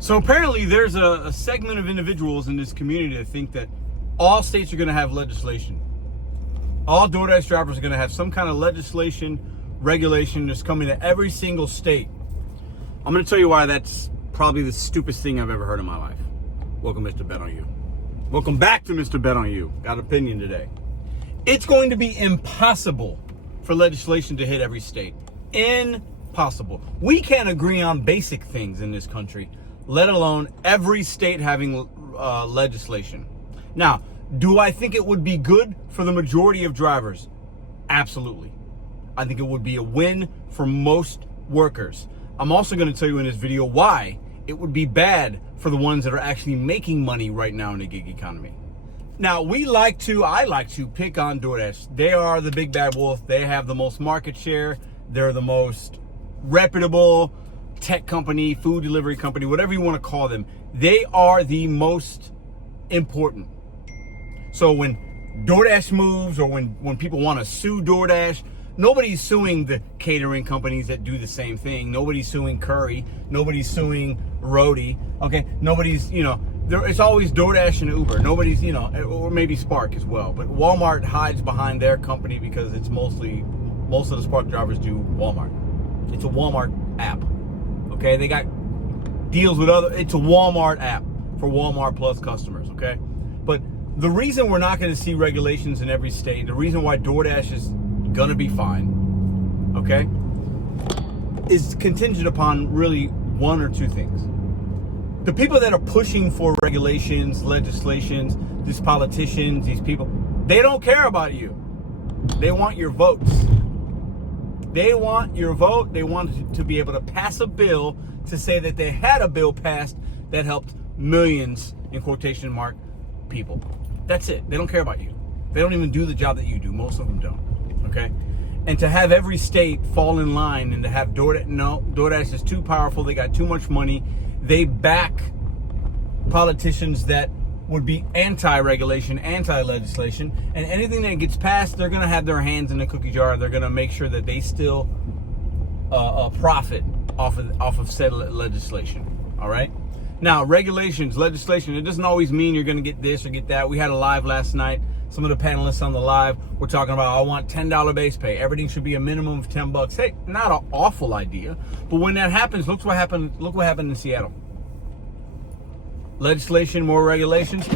So apparently there's a segment of individuals in this community that think that all states are going to have legislation. All DoorDash drivers are going to have some kind of legislation, regulation that's coming to every single state. I'm going to tell you why that's probably the stupidest thing I've ever heard in my life. Welcome, Mr.BetonYou. Welcome back to Mr.BetonYou. Got an opinion today. It's going to be impossible for legislation to hit every state. Impossible. We can't agree on basic things in this country, let alone every state having legislation. Now, do I think it would be good for the majority of drivers? Absolutely. I think it would be a win for most workers. I'm also going to tell you in this video why it would be bad for the ones that are actually making money right now in the gig economy. Now, I like to pick on DoorDash. They are the big bad wolf. They have the most market share. They're the most reputable tech company, food delivery company, whatever you want to call them. They are the most important. So when DoorDash moves, or when people want to sue DoorDash, nobody's suing the catering companies that do the same thing. Nobody's suing Curry. Nobody's suing Roadie. Okay, nobody's, it's always DoorDash and Uber. Nobody's, or maybe Spark as well. But Walmart hides behind their company because it's most of the Spark drivers do Walmart. It's a Walmart app. Okay, they got deals with it's a Walmart app for Walmart Plus customers. Okay, but the reason we're not going to see regulations in every state, the reason why DoorDash is going to be fine, okay, is contingent upon really one or two things. The people that are pushing for regulations, legislations, these politicians, these people, they don't care about you. They want your votes. They want your vote. They want to be able to pass a bill to say that they had a bill passed that helped millions, in quotation mark, people. That's it. They don't care about you. They don't even do the job that you do. Most of them don't. Okay? And to have every state fall in line and to have DoorDash is too powerful. They got too much money. They back politicians that would be anti-regulation, anti-legislation, and anything that gets passed, they're going to have their hands in the cookie jar. They're going to make sure that they still profit off of said legislation. All right? Now, regulations, legislation, it doesn't always mean you're going to get this or get that. We had a live last night. Some of the panelists on the live were talking about, I want $10 base pay. Everything should be a minimum of $10. Hey, not an awful idea. But when that happens, look what happened in Seattle. Legislation, more regulations,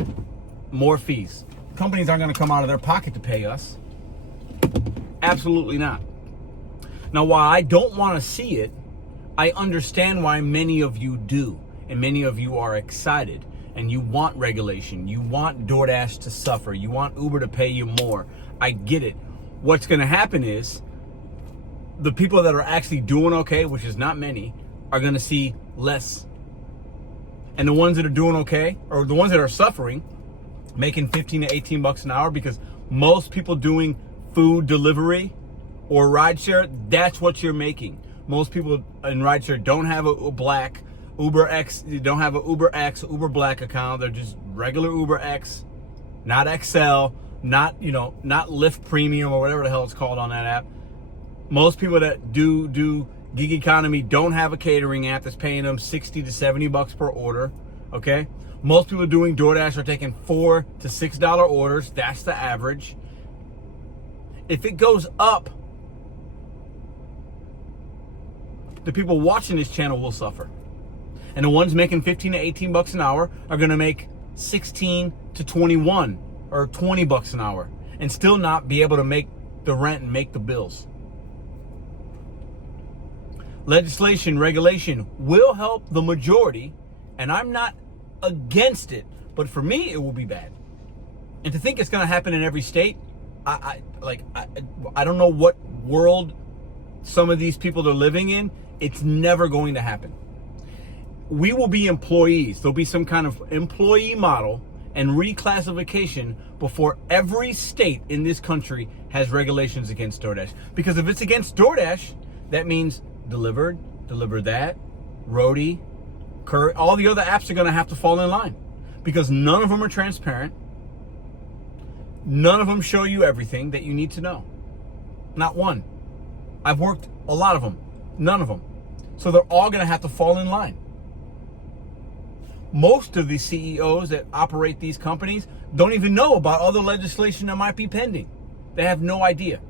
more fees. Companies aren't going to come out of their pocket to pay us. Absolutely not. Now, while I don't want to see it, I understand why many of you do. And many of you are excited. And you want regulation. You want DoorDash to suffer. You want Uber to pay you more. I get it. What's going to happen is the people that are actually doing okay, which is not many, are going to see less. And the ones that are doing okay, or the ones that are suffering, making 15 to 18 bucks an hour, because most people doing food delivery or rideshare, that's what you're making. Most people in rideshare don't have a black Uber X, you don't have an Uber X, Uber Black account. They're just regular Uber X, not XL, not Lyft Premium or whatever the hell it's called on that app. Most people that do gig economy don't have a catering app that's paying them 60 to 70 bucks per order. Okay? Most people doing DoorDash are taking $4 to $6 orders. That's the average. If it goes up, the people watching this channel will suffer. And the ones making 15 to 18 bucks an hour are going to make 16 to 21 or 20 bucks an hour and still not be able to make the rent and make the bills. Legislation, regulation will help the majority, and I'm not against it, but for me, it will be bad. And to think it's going to happen in every state, I don't know what world some of these people are living in. It's never going to happen. We will be employees. There'll be some kind of employee model and reclassification before every state in this country has regulations against DoorDash. Because if it's against DoorDash, that means Deliver That, Roadie, Curry, all the other apps are going to have to fall in line. Because none of them are transparent. None of them show you everything that you need to know. Not one. I've worked a lot of them. None of them. So they're all going to have to fall in line. most of the CEOs that operate these companies don't even know about other legislation that might be pending. They have no idea.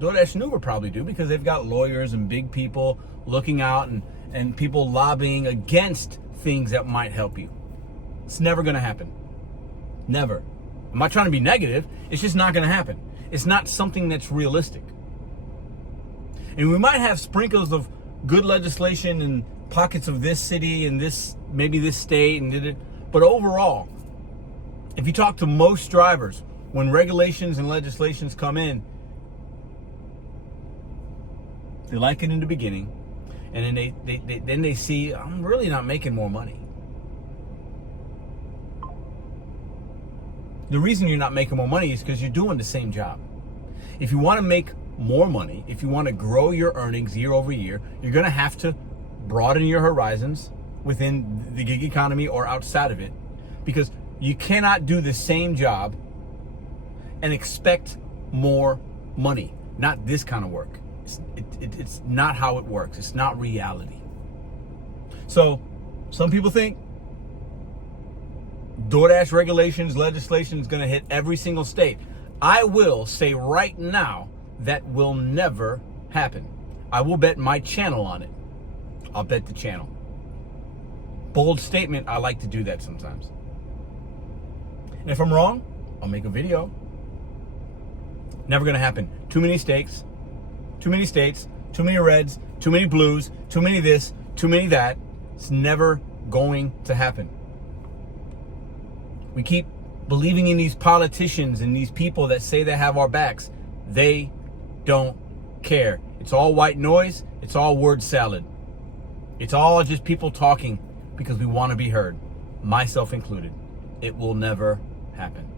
DoorDash and Uber probably do, because they've got lawyers and big people looking out and people lobbying against things that might help you. It's never going to happen. Never. I'm not trying to be negative. It's just not going to happen. It's not something that's realistic. And we might have sprinkles of good legislation in pockets of this city and this, maybe this state, but overall, if you talk to most drivers, when regulations and legislations come in, they like it in the beginning, and then they see, I'm really not making more money. The reason you're not making more money is because you're doing the same job. If you want to make more money, if you want to grow your earnings year over year, you're going to have to broaden your horizons within the gig economy or outside of it, because you cannot do the same job and expect more money. Not this kind of work. It's not how it works. It's not reality. So some people think DoorDash regulations, legislation is going to hit every single state. I will say right now that will never happen. I will bet my channel on it. I'll bet the channel. Bold statement, I like to do that sometimes. And if I'm wrong, I'll make a video. Never going to happen. Too many states, too many reds, too many blues, too many this, too many that. It's never going to happen. We keep believing in these politicians and these people that say they have our backs. They don't care. It's all white noise. It's all word salad. It's all just people talking because we want to be heard, myself included. It will never happen.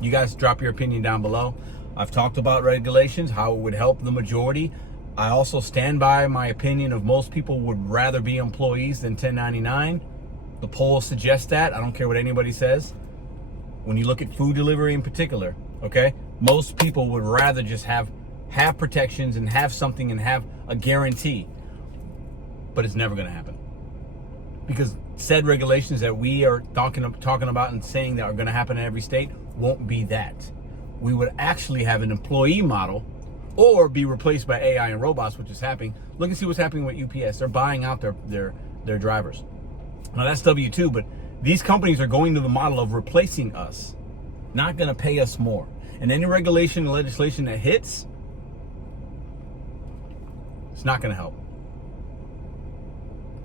You guys drop your opinion down below. I've talked about regulations, how it would help the majority. I also stand by my opinion of most people would rather be employees than 1099. The polls suggest that. I don't care what anybody says. When you look at food delivery in particular, okay? Most people would rather just have protections and have something and have a guarantee. But it's never going to happen. Because said regulations that we are talking about and saying that are going to happen in every state won't be that. We would actually have an employee model or be replaced by AI and robots, which is happening. Look and see what's happening with UPS. They're buying out their drivers. Now that's W-2, but these companies are going to the model of replacing us, not going to pay us more. And any regulation and legislation that hits, it's not going to help.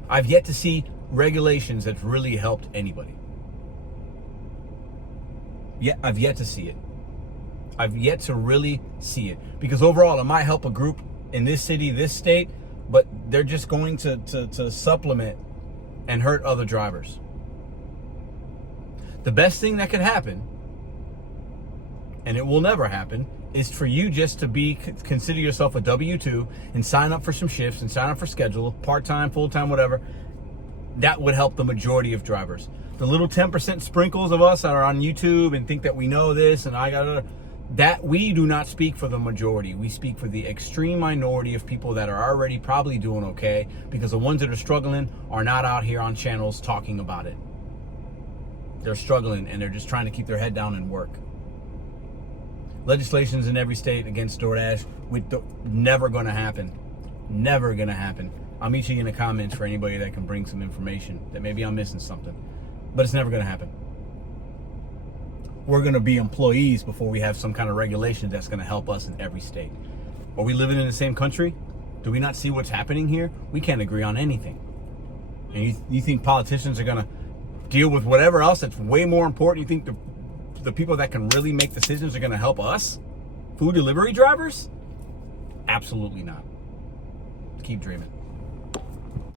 I've yet to see regulations that's really helped anybody. Yeah, I've yet to see it. I've yet to really see it. Because overall, it might help a group in this city, this state, but they're just going to supplement and hurt other drivers. The best thing that could happen, and it will never happen, is for you just to consider yourself a W-2 and sign up for some shifts and sign up for schedule, part-time, full-time, whatever. That would help the majority of drivers. The little 10% sprinkles of us that are on YouTube and think that we know this and that we do not speak for the majority. We speak for the extreme minority of people that are already probably doing okay, because the ones that are struggling are not out here on channels talking about it. They're struggling and they're just trying to keep their head down and work. Legislations in every state against DoorDash, never going to happen. Never going to happen. I'll meet you in the comments for anybody that can bring some information that maybe I'm missing something. But it's never going to happen. We're going to be employees before we have some kind of regulation that's going to help us in every state. Are we living in the same country? Do we not see what's happening here? We can't agree on anything. And you think politicians are going to deal with whatever else that's way more important? You think the people that can really make decisions are going to help us? Food delivery drivers? Absolutely not. Keep dreaming.